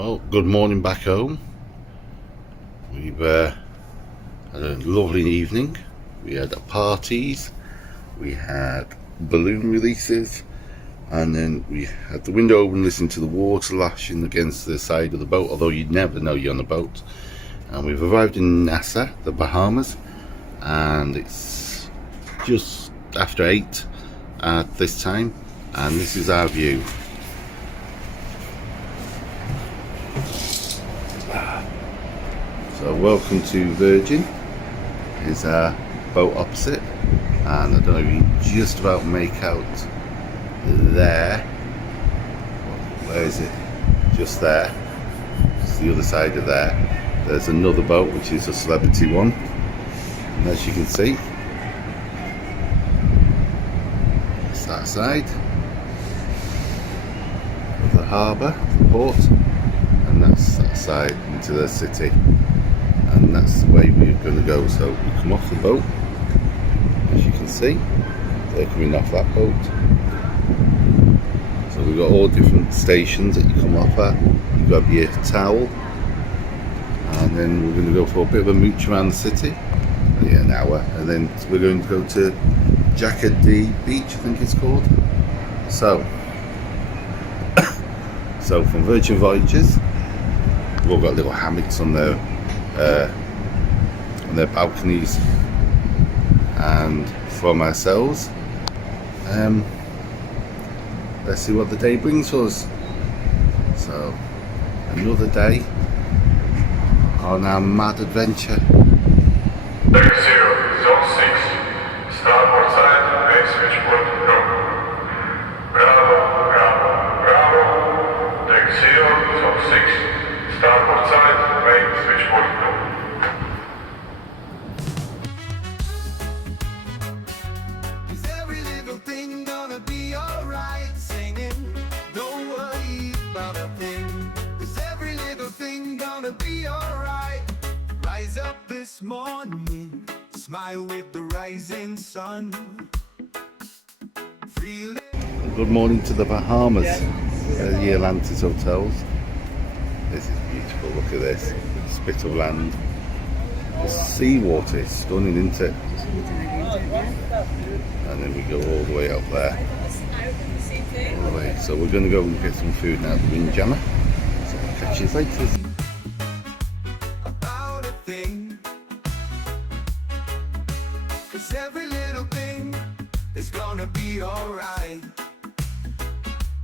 Well, good morning back home. We've had a lovely evening. We had parties, we had balloon releases, and then we had the window open, listening to the water lashing against the side of the boat, although you'd never know you're on a boat. And we've arrived in Nassau, the Bahamas, and it's just after 8 at this time, and this is our view. So welcome to Virgin. Is our boat opposite, and I don't know if you can just about make out there. Where is it? Just there. It's the other side of there. There's another boat which is a celebrity one, and as you can see, it's that side of the harbour, the port, and that's that side into the city. And that's the way we're going to go. So we come off the boat, as you can see, they're coming off that boat. So we've got all different stations that you come off at. You grab your towel, and then we're going to go for a bit of a mooch around the city, an hour, and then we're going to go to Junkanoo Beach, I think it's called. So from Virgin Voyages, we've all got little hammocks on their balconies, and from ourselves, let's see what the day brings us. So another day on our mad adventure. Deck 0, Zone 6, starboard side, main switchboard, go. Bravo, Bravo, Bravo. Deck 0, Zone 6, starboard side, main switchboard, go. Is every little thing gonna be alright? Singing, don't worry about a thing. Is every little thing gonna be alright? Rise up this morning, smile with the rising sun. Feel it. Good morning to the Bahamas, the Atlantis hotels. This is beautiful, look at this, spit of land. The seawater is stunning, isn't it? And then we go all the way up there. All the way. So we're going to go and get some food now at the Windjammer. So I'll catch you later. About a thing, 'cause every little thing is gonna be alright.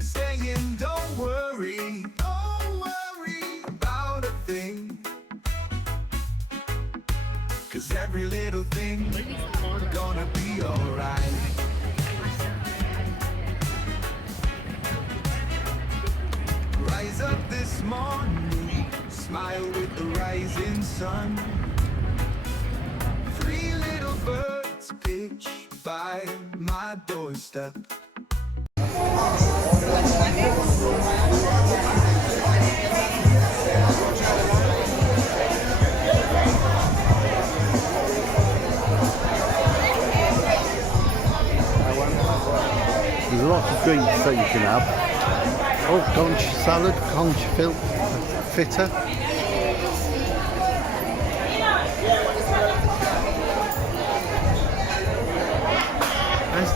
Saying don't worry about a thing, 'cause every little thing gonna be alright. Rise up this morning, smile with the rising sun. Three little birds pitch by my doorstep. There's lots of drinks that you can have. Oh, conch salad, conch fitter.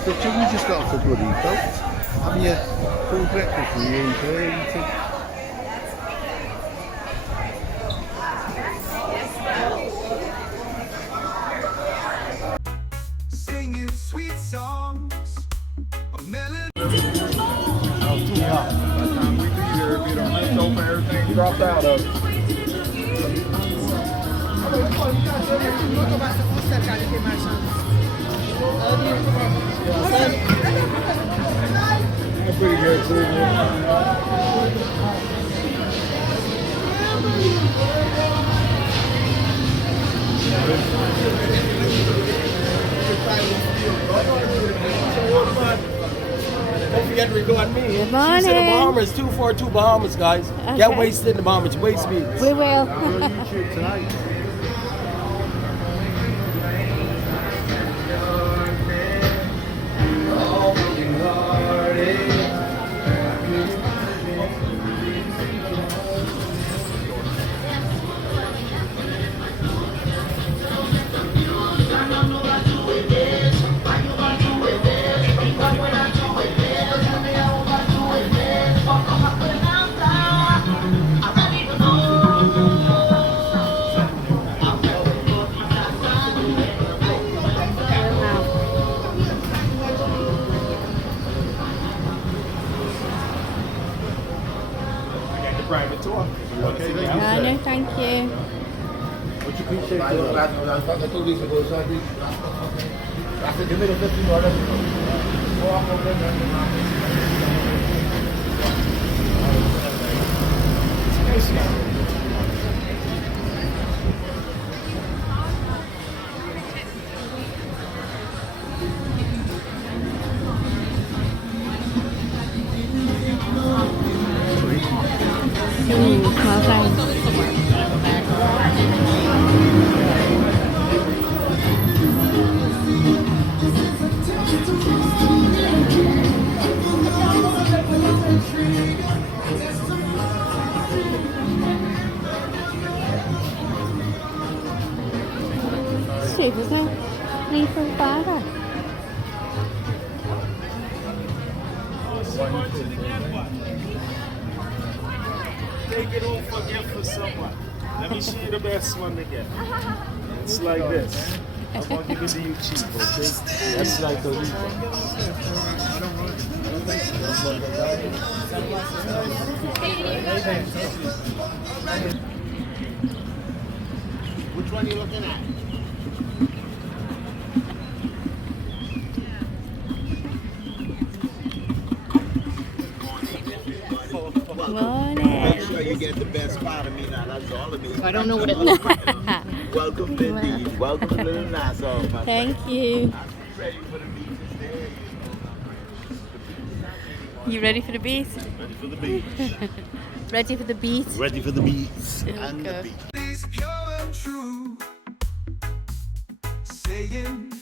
You just got off the bloody boat. Have you full breakfast and you enjoy anything? Singing sweet songs of melody. By the time we be here, if you don't have soap and everything dropped out of it. That's pretty good too, Don't forget to record me. Good She's morning. in the Bahamas, 242 Bahamas, guys. Get wasted in the Bahamas, waste me. We will. YouTube tonight. private tour. Okay, No, thank you. What you appreciate? Ooh, smells nice. Steve, is there any fruit burger? Take it home for gift for someone. Let me show you the best one again. It's like this. I'm gonna give it to you cheap, okay? That's like a Which one are you looking at? Morning. Sure you get the best part of me now. That's all of me. I don't know what it looks like. Welcome to the beach. Welcome to little Nassau. My Thank you. ready for the beaches there. You ready for the beat? Ready for the beach. Ready for the beat? Ready for the beats and the Okay. beach. Is pure and true, saying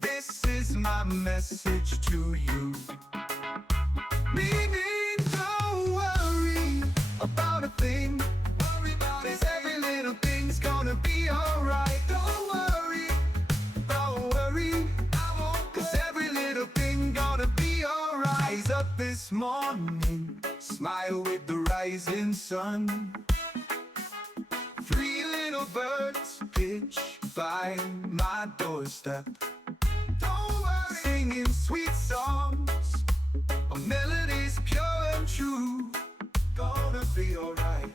this is my message to you. Meaning, don't worry about a thing. Worry about it. Every little thing's gonna be alright. Don't worry, I won't. 'Cause every little thing gonna be alright. Rise up this morning, smile with the rising sun. Three little birds pitch by my doorstep. Don't worry, singing sweet songs, a melody's pure and true. Gonna be alright.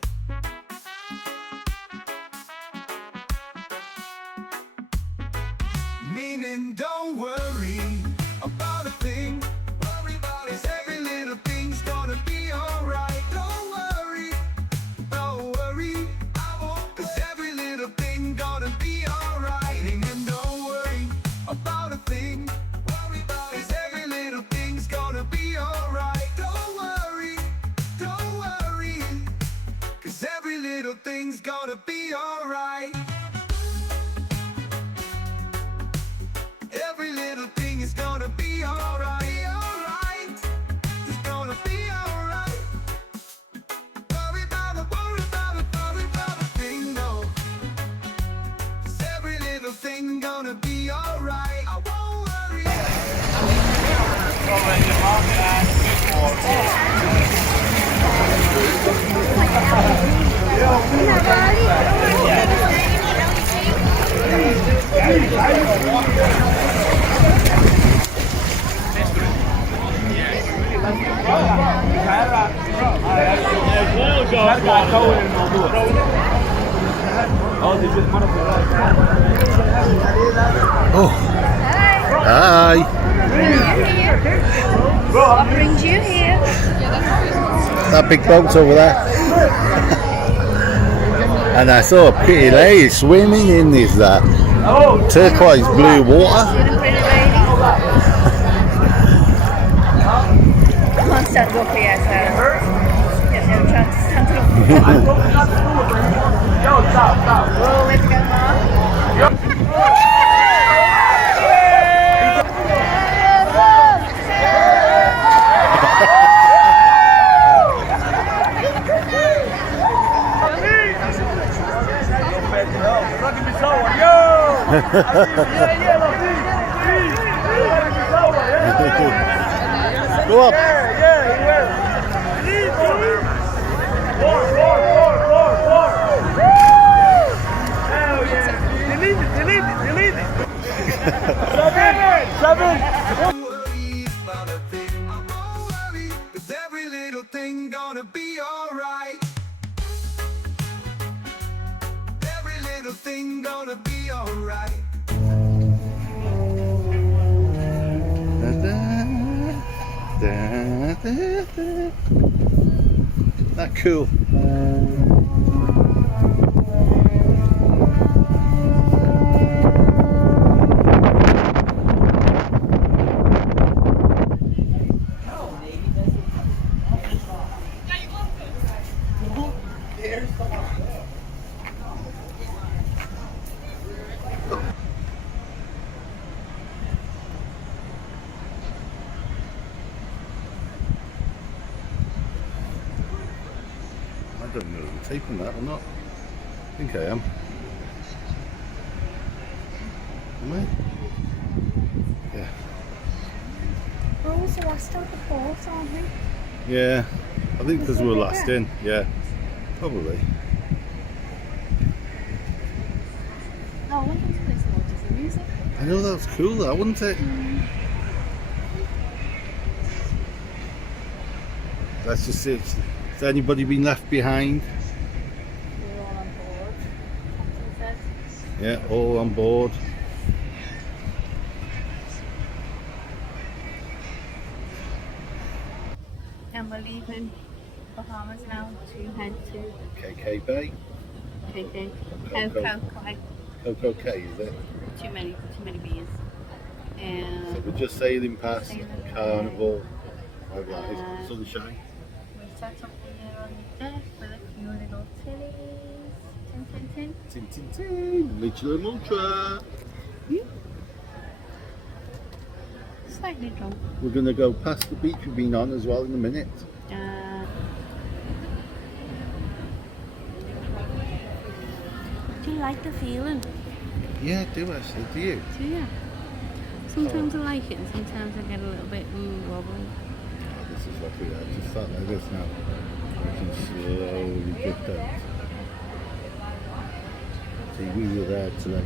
Meaning, don't worry about a thing. Worry about it. Every little thing's gonna be alright. Don't worry, I won't. 'Cause every little thing gonna be alright. And don't worry about a thing. Worry about it. Every little thing's gonna be alright. Don't worry, 'cause every little thing's gonna be alright. Every little thing is gonna be alright, alright. It's gonna be alright. Worry about it, worry about it, worry about a thing, no. 'Cause every little thing gonna be alright. I won't worry. Oh, hi. What brings you here? That big boat's over there. And I saw a pretty lady swimming in this turquoise blue water. Come on, stand up here, Sarah. Get no chance to stand up. Roll it, go, Mark. Go up. Worry about a thing. I won't worry, 'cause every little thing gonna be alright. alright. That cool. I don't know if I'm taping that or not. I think I am. Am I? Yeah. We're also last out the port, aren't we? Yeah. I think because we're last in. Yeah. Probably. Oh, look at this watches the music. I know that was cool that, wasn't it? Let's just see. Has anybody been left behind? We're all on board. Captain says. Yeah, all on board. And we're leaving Bahamas now to head to KK Bay. KK. Coco. Coco K, is it? Too many beers. And So we're just sailing past Sailing Carnival. Like that. Uh, It's sunshine. we set up here on the deck with a few little tillies. Tin, tin, tin. Tin tin tin. Michelin Ultra. Slightly drunk. We're going to go past the beach we've been on as well in a minute. Do you like the feeling? Yeah, I do actually. Do you? Do you? Sometimes I like it and sometimes I get a little bit wobbly. Oh, this is lovely. I just sat like this now. I can slowly drift out. See, we were there today.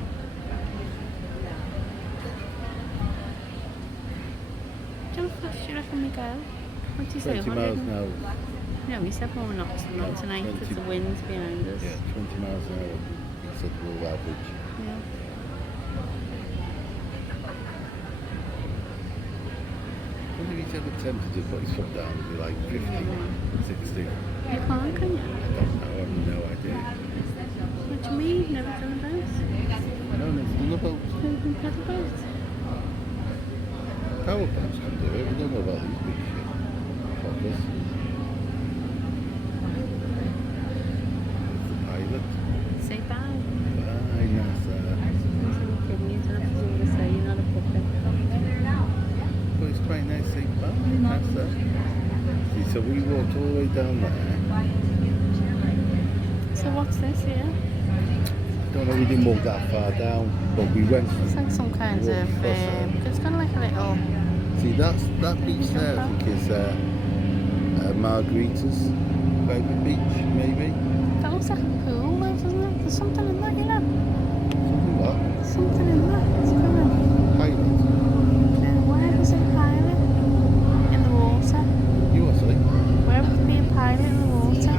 How fast do you reckon we go? What do you say? 20 miles an hour. No, we said more not tonight because 20. the wind's behind us. Yeah, 20 miles an hour. It's a low average. Yeah. I wonder if he's ever tempted to put his foot down and be like 50, 60. You can't, can you? I have no idea. What do you mean? You've never done a boat? No, never done a boat. Who can get a boat? Power boats can do it. We don't know about these big shit. Poppers. The pilot. Say bye. Bye, NASA. There's any kidneys or something to say you're not a puppet. But it's quite nice saying bye, NASA. See, so we walked all the way down there. So what's this here? Don't know, we didn't walk that far down, but we went. It's like some kind of, it's kind of like a little, See, that beach there, I think is Margarita's private beach, maybe. that looks like a pool though, doesn't it? There's something in that, you know? Something what? There's something in that, it's coming. Pilot. Where was it a pilot? In the water. You what, sorry? Where would there be a pilot in the water?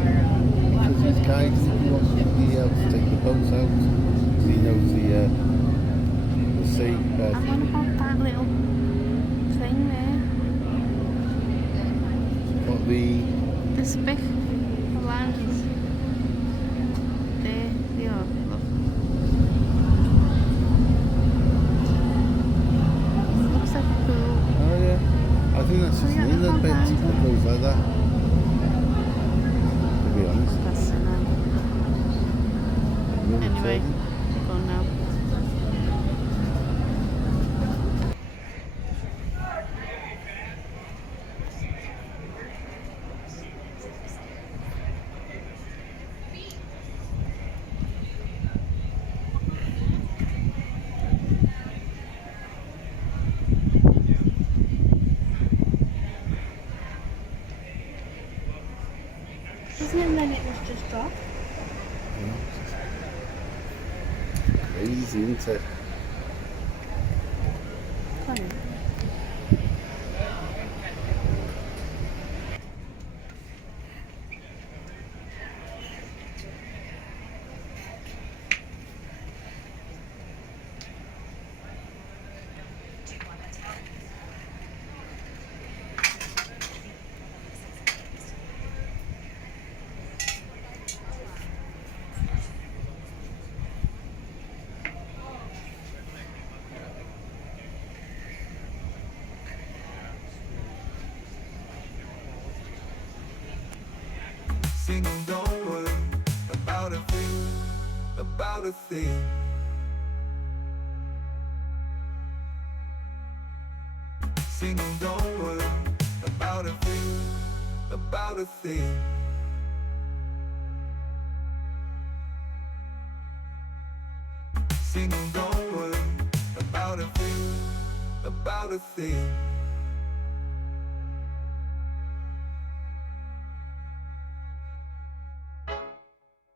Because these guys, he wants somebody else to take the boats out. He knows the sea. I'm on about that little thing there. What the... This big land. There, they are. Look. Looks like a pool. Oh yeah. I think that's just yeah, an inlet bit behind that goes like that. To be honest. That's the name. You know what I'm Anyway, saying? we're going now. Isn't it then it was just dropped? Crazy, isn't it? Funny. about a thing. Singing, don't worry about a thing, about a thing. Singing, don't worry about a thing, about a thing.